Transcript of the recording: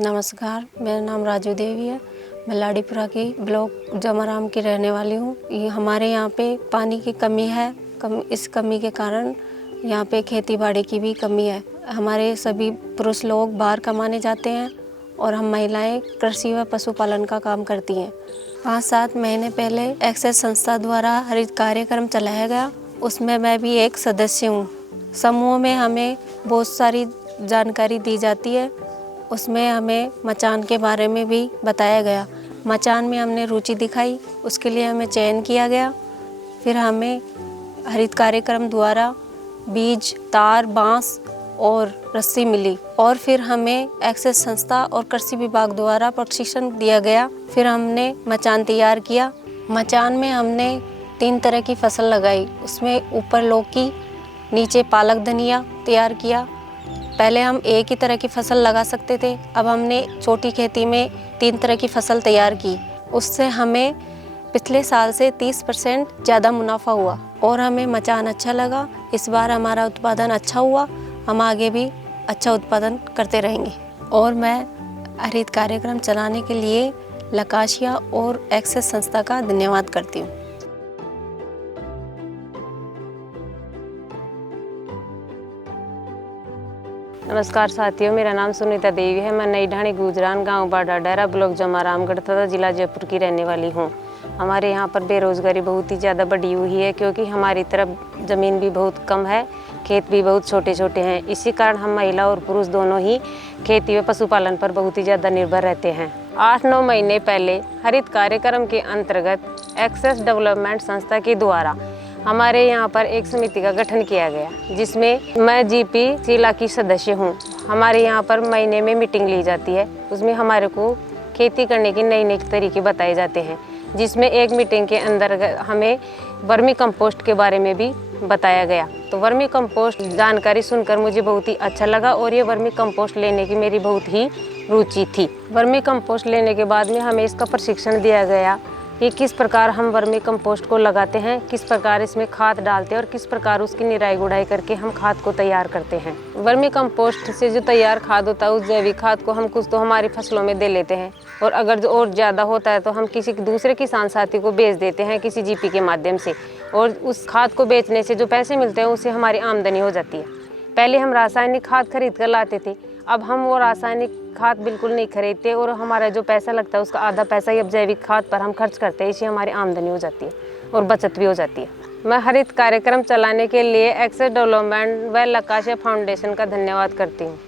नमस्कार, मेरा नाम राजू देवी है। मैं लाड़ीपुरा की ब्लॉक जमाराम की रहने वाली हूँ। ये हमारे यहाँ पे पानी की कमी है। इस कमी के कारण यहाँ पे खेती बाड़ी की भी कमी है। हमारे सभी पुरुष लोग बाहर कमाने जाते हैं और हम महिलाएं कृषि व पशुपालन का काम करती हैं। 5-7 महीने पहले एक्सेस संस्था द्वारा हरित कार्यक्रम चलाया गया, उसमें मैं भी एक सदस्य हूँ। समूह में हमें बहुत सारी जानकारी दी जाती है। उसमें हमें मचान के बारे में भी बताया गया। मचान में हमने रुचि दिखाई, उसके लिए हमें चयन किया गया। फिर हमें हरित कार्यक्रम द्वारा बीज, तार, बांस और रस्सी मिली और फिर हमें एक्सेस संस्था और कृषि विभाग द्वारा प्रशिक्षण दिया गया। फिर हमने मचान तैयार किया। मचान में हमने 3 तरह की फसल लगाई। उसमें ऊपर लौकी, नीचे पालक धनिया तैयार किया। पहले हम एक ही तरह की फसल लगा सकते थे, अब हमने छोटी खेती में 3 तरह की फसल तैयार की। उससे हमें पिछले साल से 30% ज़्यादा मुनाफा हुआ और हमें मचान अच्छा लगा। इस बार हमारा उत्पादन अच्छा हुआ। हम आगे भी अच्छा उत्पादन करते रहेंगे। और मैं हरित कार्यक्रम चलाने के लिए लकाशिया और एक्सेस संस्था का धन्यवाद करती हूँ। नमस्कार साथियों, मेरा नाम सुनीता देवी है। मैं नई ढाणी गुजरान गांव बाडाडेरा ब्लॉक जमारामगढ़ तथा जिला जयपुर की रहने वाली हूं। हमारे यहां पर बेरोजगारी बहुत ही ज़्यादा बढ़ी हुई है क्योंकि हमारी तरफ ज़मीन भी बहुत कम है, खेत भी बहुत छोटे छोटे हैं। इसी कारण हम महिला और पुरुष दोनों ही खेती व पशुपालन पर बहुत ही ज़्यादा निर्भर रहते हैं। 8-9 महीने पहले हरित कार्यक्रम के अंतर्गत एक्सेस डेवलपमेंट संस्था के द्वारा हमारे यहाँ पर एक समिति का गठन किया गया, जिसमें मैं जीपी जिला की सदस्य हूँ। हमारे यहाँ पर महीने में मीटिंग ली जाती है, उसमें हमारे को खेती करने की नई नई तरीके बताए जाते हैं, जिसमें एक मीटिंग के अंदर हमें वर्मी कंपोस्ट के बारे में भी बताया गया। तो वर्मी कंपोस्ट जानकारी सुनकर मुझे बहुत ही अच्छा लगा और ये वर्मी कंपोस्ट लेने की मेरी बहुत ही रुचि थी। वर्मी कंपोस्ट लेने के बाद में हमें इसका प्रशिक्षण दिया गया कि किस प्रकार हम वर्मी कंपोस्ट को लगाते हैं, किस प्रकार इसमें खाद डालते हैं और किस प्रकार उसकी निराई गुड़ाई करके हम खाद को तैयार करते हैं। वर्मी कंपोस्ट से जो तैयार खाद होता है, उस जैविक खाद को हम कुछ तो हमारी फसलों में दे लेते हैं और अगर जो और ज़्यादा होता है तो हम किसी दूसरे किसान साथी को बेच देते हैं किसी जीपी के माध्यम से, और उस खाद को बेचने से जो पैसे मिलते हैं उससे हमारी आमदनी हो जाती है। पहले हम रासायनिक खाद खरीद कर लाते थे, अब हम वो रासायनिक खाद बिल्कुल नहीं खरीदते और हमारा जो पैसा लगता है उसका आधा पैसा ही अब जैविक खाद पर हम खर्च करते हैं। इससे हमारी आमदनी हो जाती है और बचत भी हो जाती है। मैं हरित कार्यक्रम चलाने के लिए एक्सेस डेवलपमेंट व लकाशिया फाउंडेशन का धन्यवाद करती हूँ।